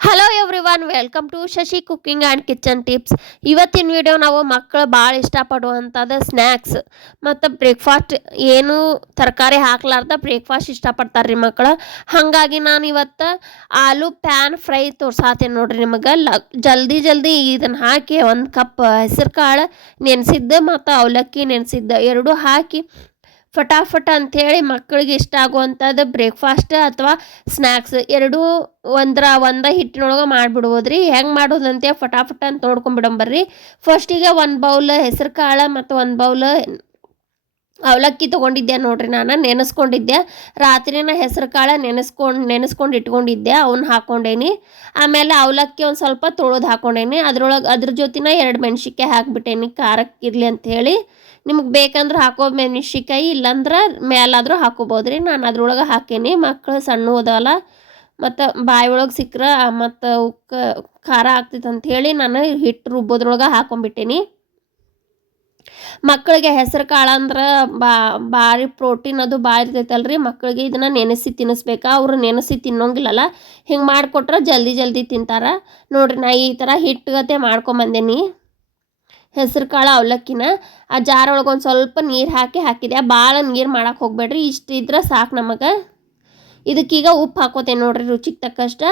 Hello everyone welcome to Shashi cooking and kitchen tips ಇವತ್ತಿನ video ನಾವು ಮಕ್ಕಳು ಭಾಳ ಇಷ್ಟಪಡುವಂಥದ್ದು ಸ್ನ್ಯಾಕ್ಸ್ ಮತ್ತು ಬ್ರೇಕ್ಫಾಸ್ಟ್ ಏನು ತರಕಾರಿ ಹಾಕ್ಲಾರ್ದ ಬ್ರೇಕ್ಫಾಸ್ಟ್ ಇಷ್ಟಪಡ್ತಾರೆ ರೀ ಮಕ್ಕಳು. ಹಾಗಾಗಿ ನಾನು ಇವತ್ತು ಆಲೂ ಪ್ಯಾನ್ ಫ್ರೈ ತೋರ್ಸಾತೇನೆ ನೋಡ್ರಿ ನಿಮಗೆ. ಲ, ಜಲ್ದಿ ಜಲ್ದಿ ಇದನ್ನು ಹಾಕಿ ಒಂದು ಕಪ್ ಹೆಸರು ಕಾಳು ನೆನೆಸಿದ್ದು ಮತ್ತು ಅವಲಕ್ಕಿ ನೆನೆಸಿದ್ದು. ಎರಡೂ ಹಾಕಿ ಫಟಾಫಟ್ ಅಂಥೇಳಿ ಮಕ್ಕಳಿಗೆ ಇಷ್ಟ ಆಗುವಂಥದ್ದು ಬ್ರೇಕ್ಫಾಸ್ಟ್ ಅಥವಾ ಸ್ನ್ಯಾಕ್ಸ್ ಎರಡೂ ಒಂದರ ಒಂದ ಹಿಟ್ಟಿನೊಳಗೆ ಮಾಡಿಬಿಡ್ಬೋದು ರೀ ಹೆಂಗೆ ಮಾಡೋದಂತೆ ಫಟಾಫಟ ಅಂತ ನೋಡ್ಕೊಂಬಿಡಂಬರ್ರಿ. ಫಸ್ಟಿಗೆ ಒಂದು ಬೌಲ್ ಹೆಸರು ಕಾಳು ಮತ್ತು ಒಂದು ಬೌಲ್ ಅವಲಕ್ಕಿ ತೊಗೊಂಡಿದ್ದೆ ನೋಡ್ರಿ ನಾನು, ನೆನೆಸ್ಕೊಂಡಿದ್ದೆ. ರಾತ್ರಿನ ಹೆಸರು ಕಾಳು ನೆನೆಸ್ಕೊಂಡು ನೆನೆಸ್ಕೊಂಡು ಇಟ್ಕೊಂಡಿದ್ದೆ ಅವನ್ನ ಹಾಕ್ಕೊಂಡೇನಿ ಆಮೇಲೆ ಅವಲಕ್ಕಿ ಒಂದು ಸ್ವಲ್ಪ ತೊಳೆದು ಹಾಕೊಂಡೇನಿ. ಅದ್ರೊಳಗೆ, ಅದ್ರ ಜೊತೆನ ಎರಡು ಮೆಣ್ಸಿನ್ಕಾಯಿ ಹಾಕ್ಬಿಟ್ಟೇನಿ ಇರಲಿ ಅಂಥೇಳಿ ನಿಮ್ಗೆ ಬೇಕಂದ್ರೆ ಹಾಕೋ ಮೆಣಸಿನ್ಕಾಯಿ, ಇಲ್ಲಾಂದ್ರೆ ಮೇಲಾದರೂ ಹಾಕೋಬೋದು ರೀ ನಾನು ಅದ್ರೊಳಗೆ ಹಾಕೇನಿ. ಮಕ್ಕಳು ಸಣ್ಣ ಹೋದವಲ್ಲ ಮತ್ತು ಬಾಯಿ ಒಳಗೆ ಸಿಕ್ಕರೆ ಮತ್ತು ಖಾರ ಆಗ್ತೈತೆ ಅಂಥೇಳಿ ನಾನು ಹಿಟ್ಟು ರುಬ್ಬೋದ್ರೊಳಗೆ ಹಾಕೊಂಡ್ಬಿಟ್ಟೀನಿ ಮಕ್ಕಳಿಗೆ ಹೆಸರು ಕಾಳು ಅಂದ್ರೆ ಬಾ, ಭಾರಿ ಪ್ರೋಟೀನ್ ಅದು ಭಾಳ ಇರ್ತೈತಲ್ರಿ. ಮಕ್ಕಳಿಗೆ ಇದನ್ನು ನೆನೆಸಿ ತಿನ್ನಿಸ್ಬೇಕಾ? ಅವರು ನೆನೆಸಿ ತಿನ್ನೋಂಗಿಲ್ಲಲ್ಲ. ಹಿಂಗೆ ಮಾಡಿಕೊಟ್ರೆ ಜಲ್ದಿ ಜಲ್ದಿ ತಿಂತಾರೆ. ನೋಡ್ರಿ ನಾ ಈ ಥರ ಹಿಟ್ಟುಗತೆ ಮಾಡ್ಕೊಂಬಂದೇನಿ. ಹೆಸರು ಕಾಳು ಅವಲಕ್ಕಿನ. ಆ ಜಾರೊಳಗೆ ಒಂದು ಸ್ವಲ್ಪ ನೀರು ಹಾಕಿ ಹಾಕಿದೆ. ಭಾಳ ನೀರು ಮಾಡೋಕೆ ಹೋಗ್ಬೇಡ್ರಿ. ಇಷ್ಟು ಇದ್ರೆ ಸಾಕು ನಮಗೆ. ಇದಕ್ಕೀಗ ಉಪ್ಪು ಹಾಕೋತೇನೆ ನೋಡ್ರಿ ರುಚಿಗೆ ತಕ್ಕಷ್ಟ.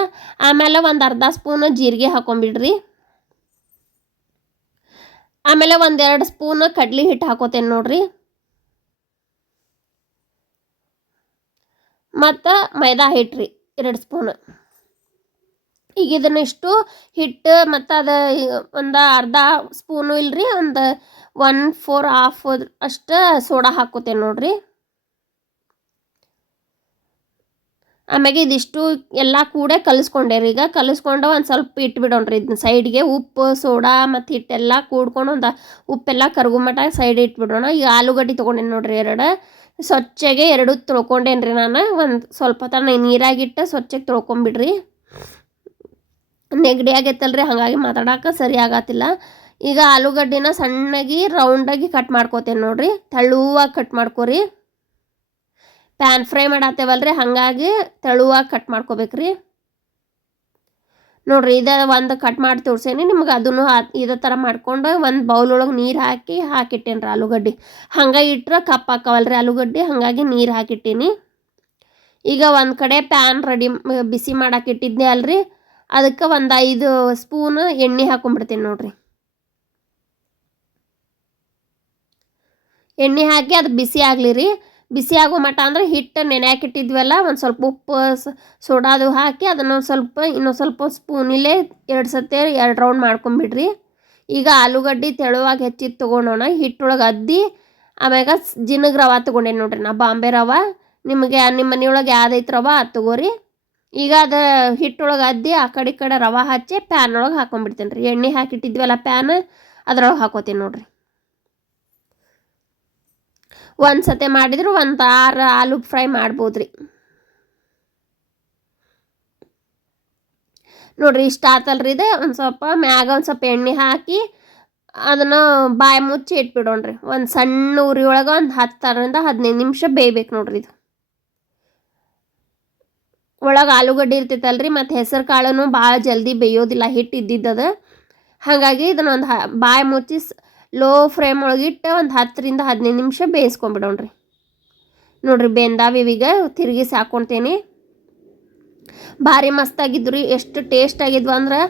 ಆಮೇಲೆ ಒಂದು ಅರ್ಧ ಸ್ಪೂನ್ ಜೀರಿಗೆ ಹಾಕೊಂಬಿಡ್ರಿ. ಆಮೇಲೆ ಒಂದೆರಡು ಸ್ಪೂನ್ ಕಡ್ಲಿ ಹಿಟ್ಟು ಹಾಕೋತೇನೆ ನೋಡ್ರಿ. ಮತ್ತು ಮೈದಾ ಹಿಟ್ಟು ರೀ, ಎರಡು ಸ್ಪೂನ್. ಈಗ ಇದನ್ನ ಇಷ್ಟು ಹಿಟ್ಟು ಮತ್ತು ಅದು ಒಂದು ಅರ್ಧ ಸ್ಪೂನು ಇಲ್ರಿ, ಒಂದು ಒನ್ ಫೋರ್ ಹಾಫ್ ಅಷ್ಟು ಸೋಡಾ ಹಾಕೋತೇನೆ ನೋಡ್ರಿ. ಆಮ್ಯಾಗೆ ಇದಿಷ್ಟು ಎಲ್ಲ ಕೂಡ ಕಲಿಸ್ಕೊಂಡೆ ರೀ. ಈಗ ಕಲಿಸ್ಕೊಂಡು ಒಂದು ಸ್ವಲ್ಪ ಇಟ್ಬಿಡೋಣ್ರಿ ಇದನ್ನ ಸೈಡ್ಗೆ. ಉಪ್ಪು, ಸೋಡಾ ಮತ್ತು ಹಿಟ್ಟೆಲ್ಲ ಕೂಡ್ಕೊಂಡು ಒಂದು ಉಪ್ಪೆಲ್ಲ ಕರ್ಗು ಮಟ ಸೈಡ್ ಇಟ್ಬಿಡೋಣ. ಈಗ ಆಲೂಗಡ್ಡೆ ತೊಗೊಂಡೇನಿ ನೋಡ್ರಿ ಎರಡು. ಸ್ವಚ್ಛಗೆ ಎರಡು ತೊಳ್ಕೊಂಡೇನ್ರಿ ನಾನು. ಒಂದು ಸ್ವಲ್ಪ ತನ ನೀರಾಗಿಟ್ಟು ಸ್ವಚ್ಛಗೆ ತೊಳ್ಕೊಂಬಿಡ್ರಿ. ನೆಗಡಿ ಆಗೈತಲ್ರಿ, ಹಾಗಾಗಿ ಮಾತಾಡೋಕೆ ಸರಿ ಆಗತ್ತಿಲ್ಲ. ಈಗ ಆಲೂಗಡ್ಡಿನ ಸಣ್ಣಗೆ ರೌಂಡಾಗಿ ಕಟ್ ಮಾಡ್ಕೋತೇನೆ ನೋಡ್ರಿ. ತೆಳುವಾಗಿ ಕಟ್ ಮಾಡ್ಕೊರಿ. ಪ್ಯಾನ್ ಫ್ರೈ ಮಾಡತ್ತೇವಲ್ರಿ? ಹಾಗಾಗಿ ತೆಳುವಾಗಿ ಕಟ್ ಮಾಡ್ಕೋಬೇಕ್ರಿ. ನೋಡ್ರಿ, ಇದ ಒಂದು ಕಟ್ ಮಾಡಿ ತೋರ್ಸೇನಿ. ನಿಮ್ಗೆ ಅದನ್ನು ಇದೇ ಥರ ಮಾಡ್ಕೊಂಡು ಒಂದು ಬೌಲ್ ಒಳಗೆ ನೀರು ಹಾಕಿ ಹಾಕಿಟ್ಟೇನ್ರಿ ಆಲೂಗಡ್ಡೆ. ಹಂಗೆ ಇಟ್ರೆ ಕಪ್ ಹಾಕವಲ್ರಿ ಆಲೂಗಡ್ಡೆ. ಹಾಗಾಗಿ ನೀರು ಹಾಕಿಟ್ಟೀನಿ. ಈಗ ಒಂದು ಕಡೆ ಪ್ಯಾನ್ ರೆಡಿ ಬಿಸಿ ಮಾಡಾಕಿಟ್ಟಿದ್ದೆ ಅಲ್ರಿ. ಅದಕ್ಕೆ ಒಂದು ಐದು ಸ್ಪೂನ್ ಎಣ್ಣೆ ಹಾಕೊಂಡ್ಬಿಡ್ತೀನಿ ನೋಡ್ರಿ. ಎಣ್ಣೆ ಹಾಕಿ ಅದು ಬಿಸಿ ಆಗಲಿ ರೀ. ಬಿಸಿ ಆಗೋ ಮಟ್ಟ ಅಂದ್ರೆ ಹಿಟ್ಟು ನೆನೆಯಾಕಿಟ್ಟಿದ್ವಲ್ಲ ಒಂದು ಸ್ವಲ್ಪ ಉಪ್ಪು ಸೋಡಾದು ಹಾಕಿ ಅದನ್ನು ಸ್ವಲ್ಪ, ಇನ್ನೊಂದು ಸ್ವಲ್ಪ ಸ್ಪೂನಿಲ್ಲೇ ಎರಡು ಸತಿ ಎರಡು ರೌಂಡ್ ಮಾಡ್ಕೊಂಬಿಡ್ರಿ. ಈಗ ಆಲೂಗಡ್ಡೆ ತೆಳುವಾಗಿ ಹೆಚ್ಚಿದ್ದು ತೊಗೊಂಡೋಣ, ಹಿಟ್ಟೊಳಗೆ ಅದ್ದಿ, ಆಮ್ಯಾಗ ಜಿನಗ್ ರವೆ ತೊಗೊಂಡೇನಿ ನೋಡ್ರಿ ನಾ, ಬಾಂಬೆ ರವಾ. ನಿಮಗೆ ನಿಮ್ಮ ಮನೆಯೊಳಗೆ ಯಾವ್ದೈತೆ ರವೆ ಅದು ತೊಗೋರಿ. ಈಗ ಅದು ಹಿಟ್ಟೊಳಗೆ ಅದ್ದಿ, ಆ ಕಡೆ ಈ ಕಡೆ ರವೆ ಹಚ್ಚಿ ಪ್ಯಾನ್ ಒಳಗೆ ಹಾಕೊಂಡ್ಬಿಡ್ತೀನಿ ರೀ ಎಣ್ಣೆ ಹಾಕಿಟ್ಟಿದ್ವಲ್ಲ ಪ್ಯಾನ್ ಅದ್ರೊಳಗೆ ಹಾಕೋತೀನಿ ನೋಡ್ರಿ. ಒಂದು ಸತೆ ಮಾಡಿದ್ರೆ ಒಂದು ಆರು ಆಲೂ ಫ್ರೈ ಮಾಡ್ಬೋದು ರೀ ನೋಡ್ರಿ ಇಷ್ಟ ಆತಲ್ರಿ ಇದು. ಒಂದು ಸ್ವಲ್ಪ ಮ್ಯಾಗ ಒಂದು ಸ್ವಲ್ಪ ಎಣ್ಣೆ ಹಾಕಿ ಅದನ್ನು ಬಾಯಿ ಮುಚ್ಚಿ ಇಟ್ಬಿಡೋಣ್ರಿ. ಒಂದು ಸಣ್ಣ ಉರಿ ಒಳಗೆ ಒಂದು ಹತ್ತರಿಂದ ಹದಿನೈದು ನಿಮಿಷ ಬೇಯ್ಬೇಕು ನೋಡ್ರಿ ಇದು. ಒಳಗೆ ಆಲೂಗಡ್ಡೆ ಇರ್ತೈತಲ್ರಿ, ಮತ್ತು ಹೆಸರು ಕಾಳನ್ನು ಭಾಳ ಜಲ್ದಿ ಬೇಯೋದಿಲ್ಲ ಹಿಟ್ಟು ಇದ್ದಿದ್ದದ. ಹಾಗಾಗಿ ಇದನ್ನ ಒಂದು ಹ ಬಾಯಿ ಮುಚ್ಚಿ ಲೋ ಫ್ಲೇಮ್ ಒಳಗಿಟ್ಟು ಒಂದು ಹತ್ತರಿಂದ ಹದಿನೈದು ನಿಮಿಷ ಬೇಯಿಸ್ಕೊಂಬಿಡೋಣ್ರಿ. ನೋಡ್ರಿ ಬೆಂದಾವ ಇವೀಗ, ತಿರುಗಿ ಸಾಕೊಂತೀನಿ. ಭಾರಿ ಮಸ್ತಾಗಿದ್ದು ರೀ ಎಷ್ಟು ಟೇಸ್ಟ್ ಆಗಿದ್ವು ಅಂದ್ರೆ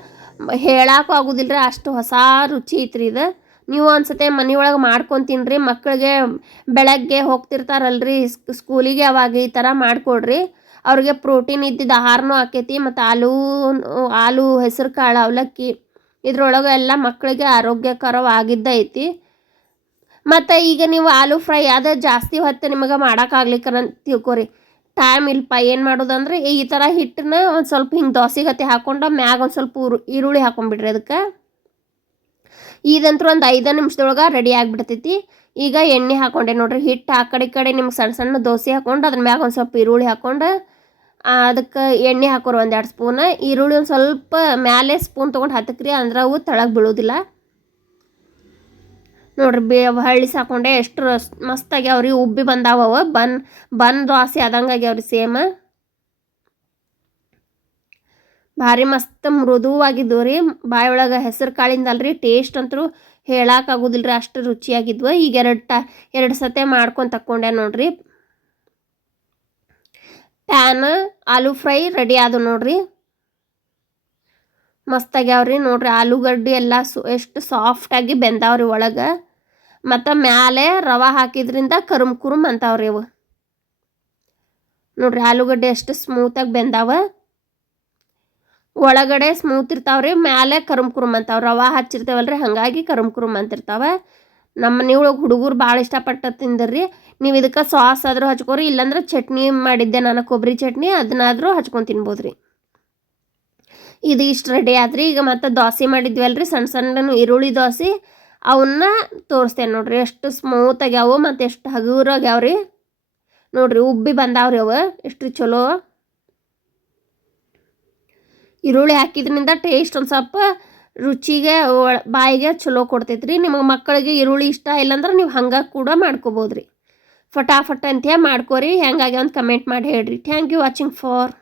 ಹೇಳಕ್ಕೂ ಆಗೋದಿಲ್ಲ ರೀ ಅಷ್ಟು ಹೊಸ ರುಚಿ ಐತ್ರಿ ಇದು. ನೀವು ಒಂದ್ಸತಿ ಮನೆಯೊಳಗೆ ಮಾಡ್ಕೊಂಡು ತಿನ್ನಿರಿ ಮಕ್ಕಳಿಗೆ ಬೆಳಗ್ಗೆ ಹೋಗ್ತಿರ್ತಾರಲ್ರಿ ಸ್ಕೂಲಿಗೆ ಅವಾಗ ಈ ಥರ ಮಾಡಿಕೊಡ್ರಿ. ಅವ್ರಿಗೆ ಪ್ರೋಟೀನ್ ಇದ್ದಿದ್ದು ಆಹಾರನೂ ಆಕೈತಿ, ಮತ್ತು ಆಲೂ ಆಲೂ ಹೆಸರು ಕಾಳು ಅವಲಕ್ಕಿ. ಇದ್ರೊಳಗೆ ಎಲ್ಲ ಮಕ್ಕಳಿಗೆ ಆರೋಗ್ಯಕರವಾಗಿದ್ದ ಐತಿ. ಮತ್ತು ಈಗ ನೀವು ಆಲೂ ಫ್ರೈ ಅದು ಜಾಸ್ತಿ ಹೊತ್ತು ನಿಮಗೆ ಮಾಡೋಕ್ಕಾಗ್ಲಿಕ್ಕರ ತಿಳ್ಕೊರಿ. ಟೈಮ್ ಇಲ್ಲಪ್ಪ ಏನು ಮಾಡೋದಂದ್ರೆ ಈ ಥರ ಹಿಟ್ಟನ್ನ ಒಂದು ಸ್ವಲ್ಪ ಹಿಂಗೆ ದೋಸೆ ಗತಿ ಹಾಕ್ಕೊಂಡು ಮ್ಯಾಗ ಒಂದು ಸ್ವಲ್ಪ ಉರು, ಈರುಳ್ಳಿ ಹಾಕೊಂಡ್ಬಿಡ್ರಿ ಅದಕ್ಕೆ ಇದಂತೂ ಒಂದು ಐದು ನಿಮಿಷದೊಳಗೆ ರೆಡಿ ಆಗಿಬಿಡ್ತೈತಿ. ಈಗ ಎಣ್ಣೆ ಹಾಕೊಂಡೆ ನೋಡ್ರಿ, ಹಿಟ್ಟು ಆ ಕಡೆ ಈ ಕಡೆ ನಿಮ್ಗೆ ಸಣ್ಣ ಸಣ್ಣ ದೋಸೆ ಹಾಕೊಂಡು ಅದ್ರ ಮ್ಯಾಗ ಒಂದು ಸ್ವಲ್ಪ ಈರುಳ್ಳಿ ಹಾಕೊಂಡು ಅದಕ್ಕೆ ಎಣ್ಣೆ ಹಾಕೋರು ಒಂದು ಎರಡು ಸ್ಪೂನ್, ಈರುಳ್ಳಿ ಒಂದು ಸ್ವಲ್ಪ ಮ್ಯಾಲೆ ಸ್ಪೂನ್ ತೊಗೊಂಡು ಹತ್ತಕ್ರಿ ಅಂದ್ರೆ ಅವು ತಳಗೆ ಬೀಳೋದಿಲ್ಲ. ನೋಡ್ರಿ, ಬೇ, ಹಳ್ಳಿ ಸಾಕೊಂಡೆ ಎಷ್ಟು ಮಸ್ತಾಗಿ ಆಗ್ಯಾವ್ರಿ ಉಬ್ಬಿ ಬಂದಾವ ಬನ್ ಬನ್ ದೋಸೆ ಆದಂಗೆ ಆಗ್ಯಾವ್ರಿ ಸೇಮ್. ಭಾರಿ ಮಸ್ತ್ ಮೃದುವಾಗಿದ್ವು ರೀ ಬಾಯೊಳಗೆ ಹೆಸರು ಕಾಳಿಂದ ರೀ ಟೇಸ್ಟ್ ಅಂತೂ ಹೇಳಕ್ಕಾಗೋದಿಲ್ಲ ರೀ ಅಷ್ಟು ರುಚಿಯಾಗಿದ್ವು. ಈಗ ಎರಡು ಟ, ಎರಡು ಸತೆ ಮಾಡ್ಕೊಂಡು ತಕ್ಕೊಂಡೆ ನೋಡ್ರಿ. ಪ್ಯಾನ್ ಆಲೂ ಫ್ರೈ ರೆಡಿ ಆದವು ನೋಡ್ರಿ. ಮಸ್ತ್ ಆಗ್ಯಾವ್ರಿ ನೋಡ್ರಿ ಆಲೂಗಡ್ಡೆ ಎಲ್ಲ ಸು, ಎಷ್ಟು ಸಾಫ್ಟಾಗಿ ಬೆಂದಾವ್ರಿ ಒಳಗೆ. ಮತ್ತು ಮ್ಯಾಲೆ ರವೆ ಹಾಕಿದ್ರಿಂದ ಕರುಮ್ ಕುರುಮ್ ಅಂತಾವ್ರಿ ಇವು. ನೋಡ್ರಿ ಆಲೂಗಡ್ಡೆ ಎಷ್ಟು ಸ್ಮೂತಾಗಿ ಬೆಂದಾವ. ಒಳಗಡೆ ಸ್ಮೂತ್ ಇರ್ತಾವ್ರಿ, ಮ್ಯಾಲೆ ಕರುಮ್ ಕುರುಮ್ ಅಂತಾವ, ರವೆ ಹಚ್ಚಿರ್ತೇವಲ್ರಿ, ಹಾಗಾಗಿ ಕರುಮ್ ಕುರುಮ್ ಅಂತಿರ್ತಾವ. ನಮ್ಮ ಮನೆಯೊಳಗೆ ಹುಡುಗರು ಭಾಳ ಇಷ್ಟಪಟ್ಟು ತಿಂದಿರಿ ನೀವು ಇದಕ್ಕೆ ಸಾಸ್ ಆದರೂ ಹಚ್ಕೋರಿ, ಇಲ್ಲಾಂದ್ರೆ ಚಟ್ನಿ ಮಾಡಿದ್ದೆ ನಾನು ಕೊಬ್ಬರಿ ಚಟ್ನಿ ಅದನ್ನಾದರೂ ಹಚ್ಕೊಂಡು ತಿನ್ಬೋದು ರೀ ಇದು ಇಷ್ಟು ರೆಡಿ ಆದ್ರಿ. ಈಗ ಮತ್ತೆ ದೋಸೆ ಮಾಡಿದ್ವಿ ಅಲ್ರಿ ಸಣ್ಣ ಸಣ್ಣ ಈರುಳ್ಳಿ ದೋಸೆ. ಅವನ್ನ ತೋರಿಸ್ತೇನೆ ನೋಡ್ರಿ, ಎಷ್ಟು ಸ್ಮೂತ್ ಆಗ್ಯಾವು ಮತ್ತು ಎಷ್ಟು ಹಗುರಾಗ್ಯಾವ್ರಿ ನೋಡ್ರಿ, ಉಬ್ಬಿ ಬಂದಾವ್ರಿ ಅವು ಎಷ್ಟು ಚಲೋ. ಈರುಳ್ಳಿ ಹಾಕಿದ್ರಿಂದ ಟೇಸ್ಟ್ ಒಂದು ಸ್ವಲ್ಪ ರುಚಿಗೆ ಬಾಯಿಗೆ ಚಲೋ ಕೊಡ್ತೈತೆ ರೀ ನಿಮಗೆ ಮಕ್ಕಳಿಗೆ ಈರುಳ್ಳಿ ಇಷ್ಟ ಇಲ್ಲಾಂದ್ರೆ ನೀವು ಹಂಗೆ ಕೂಡ ಮಾಡ್ಕೋಬೋದು ರೀ ಫಟಾಫಟ್ ಅಂತ ಮಾಡ್ಕೋರಿ. ಹೆಂಗಾಗಿ ಅಂತ ಕಮೆಂಟ್ ಮಾಡಿ ಹೇಳ್ರಿ. Thank you watching for